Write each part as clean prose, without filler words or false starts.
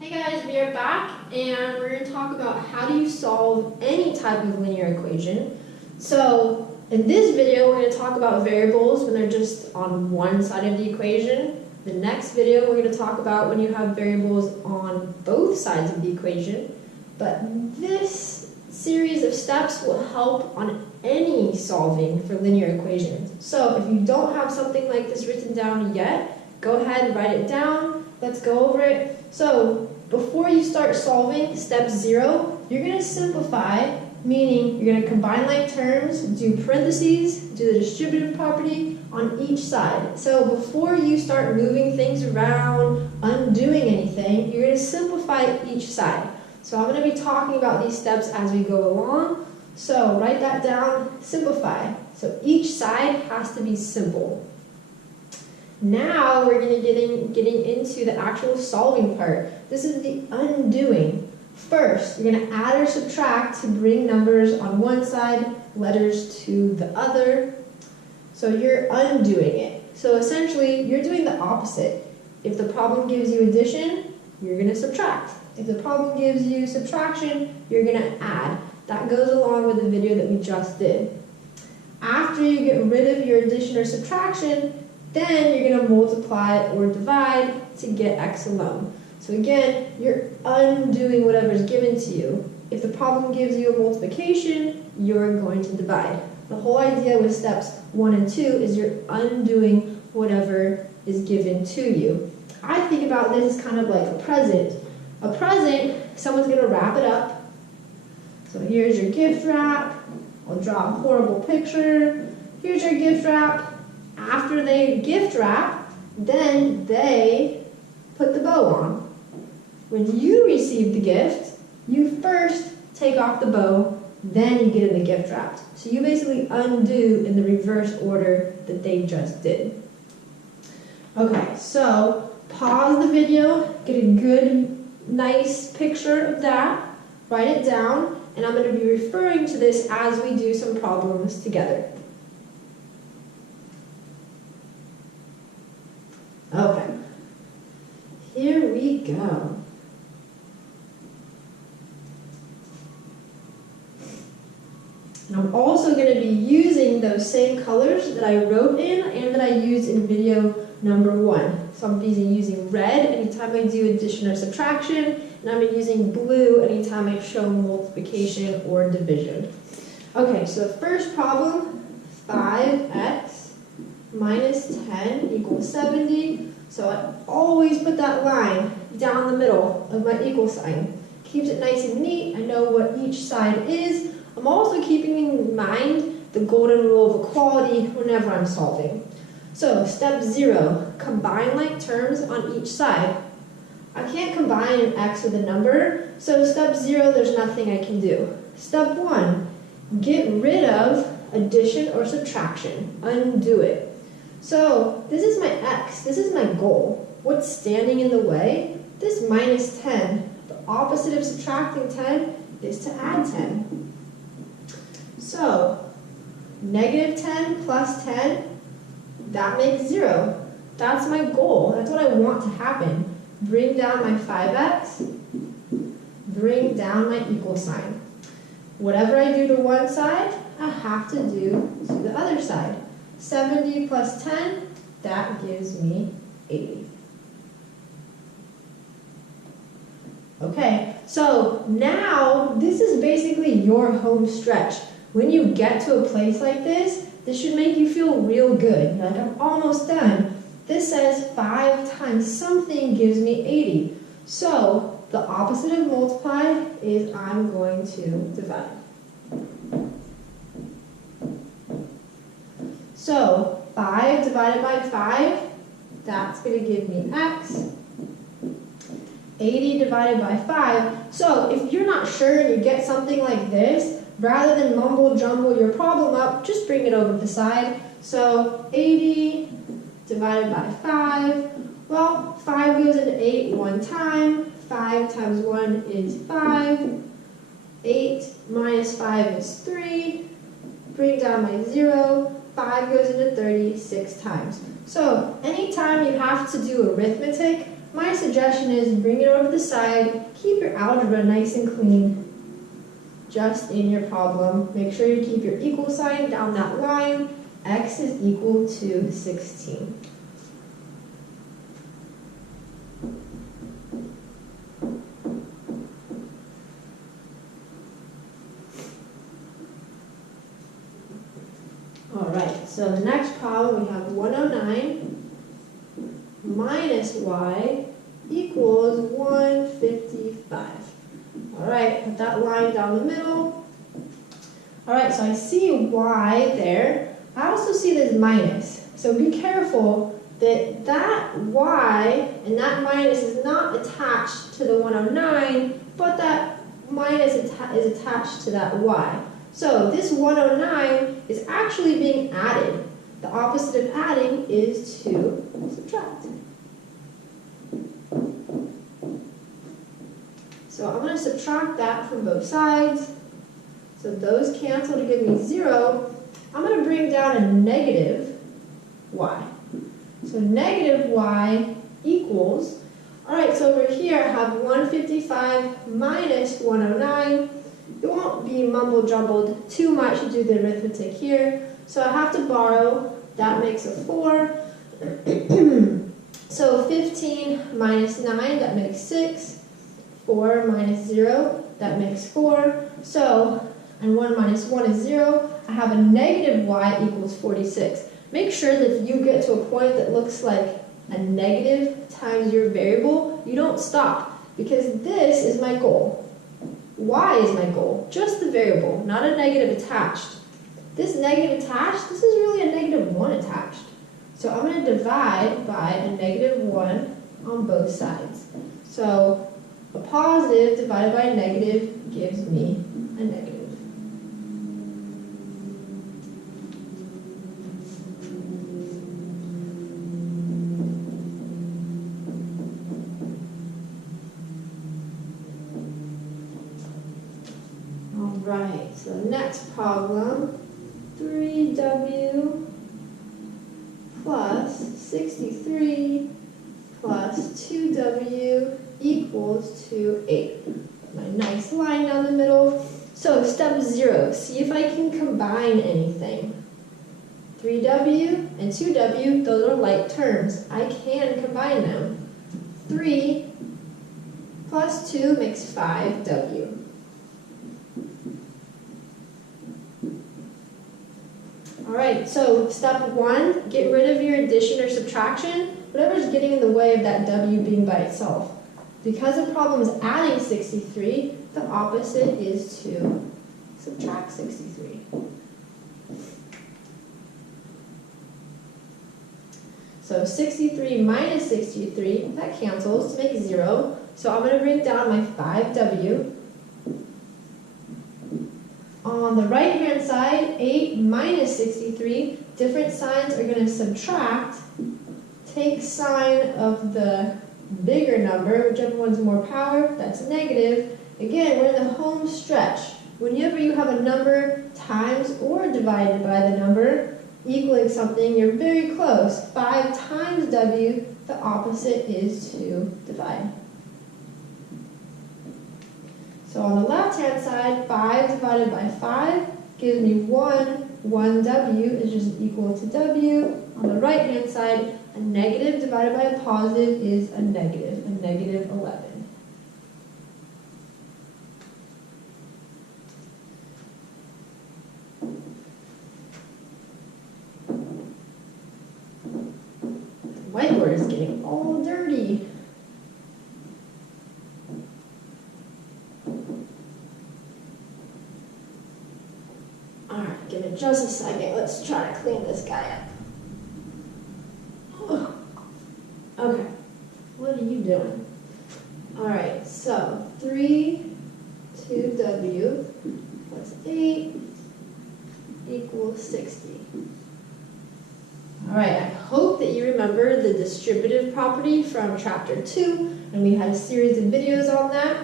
Hey guys, we are back and we're going to talk about how do you solve any type of linear equation. So in this video we're going to talk about variables when they're just on one side of the equation. The next video we're going to talk about when you have variables on both sides of the equation. But this series of steps will help on any solving for linear equations. So if you don't have something like this written down yet, go ahead and write it down. Let's go over it. So before you start solving step 0, you're going to simplify, meaning you're going to combine like terms, do parentheses, do the distributive property on each side. So before you start moving things around, undoing anything, you're going to simplify each side. So I'm going to be talking about these steps as we go along. So write that down, simplify. So each side has to be simple. Now we're going to getting into the actual solving part. This is the undoing. First, you're going to add or subtract to bring numbers on one side, letters to the other. So you're undoing it. So essentially, you're doing the opposite. If the problem gives you addition, you're going to subtract. If the problem gives you subtraction, you're going to add. That goes along with the video that we just did. After you get rid of your addition or subtraction, then you're going to multiply or divide to get x alone. So again, you're undoing whatever is given to you. If the problem gives you a multiplication, you're going to divide. The whole idea with steps 1 and 2 is you're undoing whatever is given to you. I think about this as kind of like a present. A present, someone's going to wrap it up. So here's your gift wrap. I'll draw a horrible picture. Here's your gift wrap. After they gift wrap, then they put the bow on. When you receive the gift, you first take off the bow, then you get in the gift wrap. So you basically undo in the reverse order that they just did. Okay, so pause the video, get a good, nice picture of that, write it down, and I'm going to be referring to this as we do some problems together. Okay, here we go. And I'm also going to be using those same colors that I wrote in and that I used in video number 1. So I'm using red anytime I do addition or subtraction, and I'm using blue anytime I show multiplication or division. Okay, so the first problem, 5x minus 10 equals 70. So I always put that line down the middle of my equal sign. Keeps it nice and neat. I know what each side is. I'm also keeping in mind the golden rule of equality whenever I'm solving. So step 0, combine like terms on each side. I can't combine an x with a number, so step 0, there's nothing I can do. Step 1, get rid of addition or subtraction. Undo it. So this is my x, this is my goal. What's standing in the way? This minus 10. The opposite of subtracting 10 is to add 10. So negative 10 plus 10, that makes 0. That's my goal. That's what I want to happen. Bring down my 5x, bring down my equal sign. Whatever I do to one side, I have to do to the other side. 70 plus 10, that gives me 80. Okay, so now this is basically your home stretch. When you get to a place like this, this should make you feel real good. Like, I'm almost done. This says 5 times something gives me 80. So the opposite of multiply is I'm going to divide. So 5 divided by 5, that's going to give me x. 80 divided by 5. So if you're not sure and you get something like this, rather than mumble jumble your problem up, just bring it over the side. So 80 divided by 5. Well, 5 goes into 8 one time. 5 times 1 is 5. 8 minus 5 is 3. Bring down my 0. 5 goes into 30 6 times. So anytime you have to do arithmetic, my suggestion is bring it over to the side, keep your algebra nice and clean, just in your problem. Make sure you keep your equal sign down that line. X is equal to 16. Alright, so the next problem we have 109 minus y equals 155. Alright, put that line down the middle. Alright, so I see y there. I also see this minus. So be careful that that y and that minus is not attached to the 109, but that minus is attached to that y. So this 109 is actually being added. The opposite of adding is to subtract. So I'm going to subtract that from both sides. So those cancel to give me 0. I'm going to bring down a negative y. So negative y equals, alright, so over here I have 155 minus 109. It won't be mumble-jumbled too much to do the arithmetic here. So I have to borrow. That makes a 4. So 15 minus 9, that makes 6. 4 minus 0, that makes 4. So, and 1 minus 1 is 0. I have a negative y equals 46. Make sure that if you get to a point that looks like a negative times your variable, you don't stop, because this is my goal. Y is my goal, just the variable, not a negative attached. This negative attached, this is really a negative 1 attached. So I'm going to divide by a negative 1 on both sides. So a positive divided by a negative gives me a negative. Alright, so next problem, 3w plus 63 plus 2w equals to 8. My nice line down the middle. So step 0, see if I can combine anything. 3w and 2w, those are like terms. I can combine them. 3 plus 2 makes 5w. Alright, so step 1, get rid of your addition or subtraction, whatever's getting in the way of that w being by itself. Because the problem is adding 63, the opposite is to subtract 63. So 63 minus 63, that cancels to make 0. So I'm going to bring down my 5w. On the right-hand side, 8 minus 63, different signs are going to subtract. Take sign of the bigger number, whichever one's more power, that's negative. Again, we're in the home stretch. Whenever you have a number times or divided by the number equaling something, you're very close. 5 times w, the opposite is to divide. So on the left-hand side, 5 divided by 5 gives me 1. 1w is just equal to w. On the right-hand side, a negative divided by a positive is a negative 11. The whiteboard is getting all dirty. Alright, give it just a second. Let's try to clean this guy up. Okay, what are you doing? Alright, so 3, 2w plus 8 equals 60. Alright, I hope that you remember the distributive property from chapter 2, and we had a series of videos on that.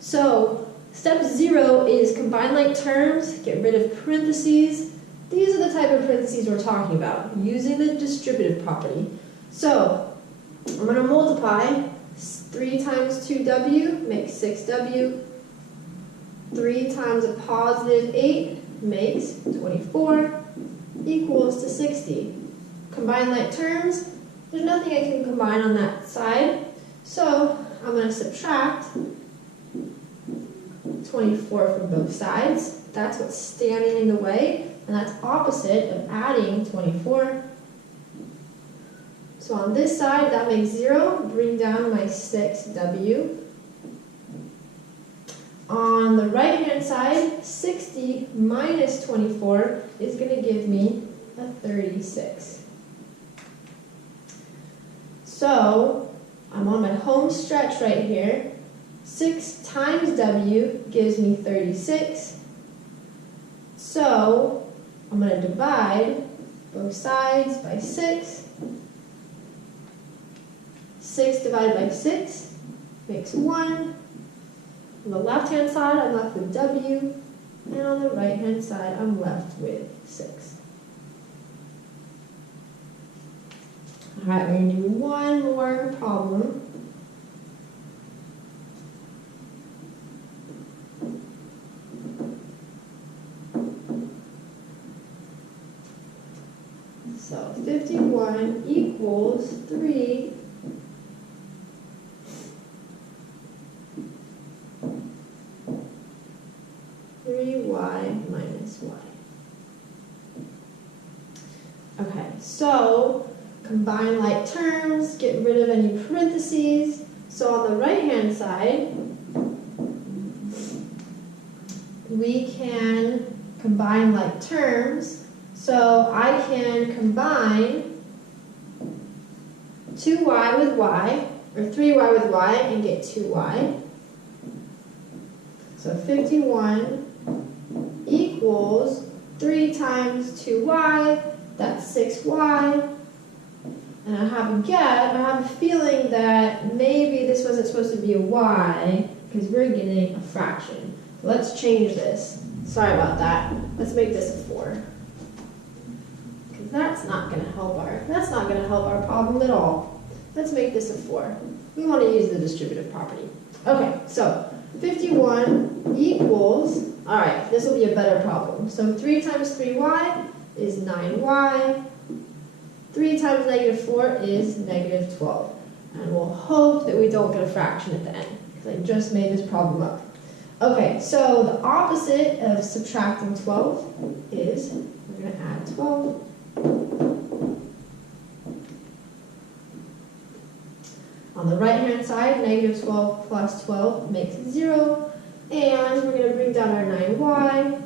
So, step 0 is combine like terms, get rid of parentheses. These are the type of parentheses we're talking about, using the distributive property. So, I'm going to multiply 3 times 2w makes 6w. 3 times a positive 8 makes 24 equals to 60. Combine like terms. There's nothing I can combine on that side, so I'm going to subtract 24 from both sides. That's what's standing in the way, and that's opposite of adding 24. So on this side, that makes 0. Bring down my 6w. On the right-hand side, 60 minus 24 is going to give me a 36. So I'm on my home stretch right here. 6 times w gives me 36. So I'm going to divide both sides by 6. 6 divided by 6 makes 1. On the left-hand side, I'm left with w, and on the right-hand side, I'm left with 6. All right, we're going to do one more problem. So 51 equals 3. Y minus y. Okay, so combine like terms, get rid of any parentheses. So on the right-hand side, we can combine like terms. So I can combine 2y with y, or 3y with y, and get 2y. So 51 equals 3 times 2y, that's 6y. And I have a feeling that maybe this wasn't supposed to be a y, because we're getting a fraction. Let's change this. Sorry about that. Let's make this a 4. Because that's not going to help our problem at all. Let's make this a 4. We want to use the distributive property. Okay, so 51 equals, all right, this will be a better problem. So 3 times 3y is 9y. 3 times negative 4 is negative 12. And we'll hope that we don't get a fraction at the end, because I just made this problem up. Okay, so the opposite of subtracting 12 is, we're going to add 12. On the right-hand side, negative 12 plus 12 makes 0. And we're going to bring down our 9y.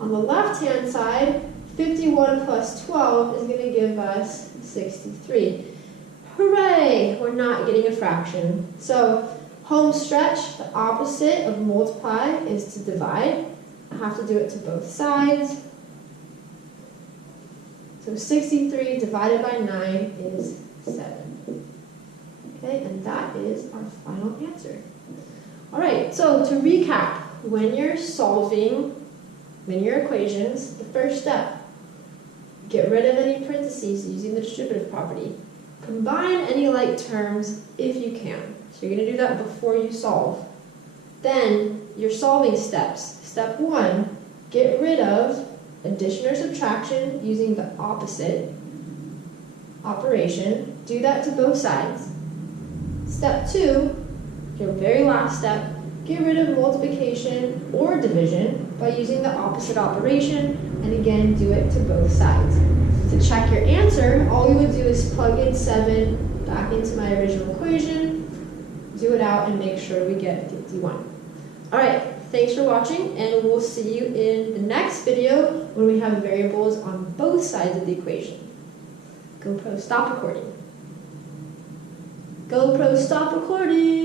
On the left-hand side, 51 plus 12 is going to give us 63. Hooray! We're not getting a fraction. So, home stretch, the opposite of multiply is to divide. I have to do it to both sides. So 63 divided by 9 is 7. Okay, and that is our final answer. All right, so to recap, when you're solving linear equations, the first step, get rid of any parentheses using the distributive property. Combine any like terms if you can. So you're going to do that before you solve. Then, your solving steps. Step 1, get rid of addition or subtraction using the opposite operation. Do that to both sides. Step 2, your very last step, get rid of multiplication or division by using the opposite operation, and again, do it to both sides. To check your answer, all you would do is plug in 7 back into my original equation, do it out, and make sure we get 51. All right, thanks for watching, and we'll see you in the next video when we have variables on both sides of the equation. GoPro, stop recording. GoPro, stop recording.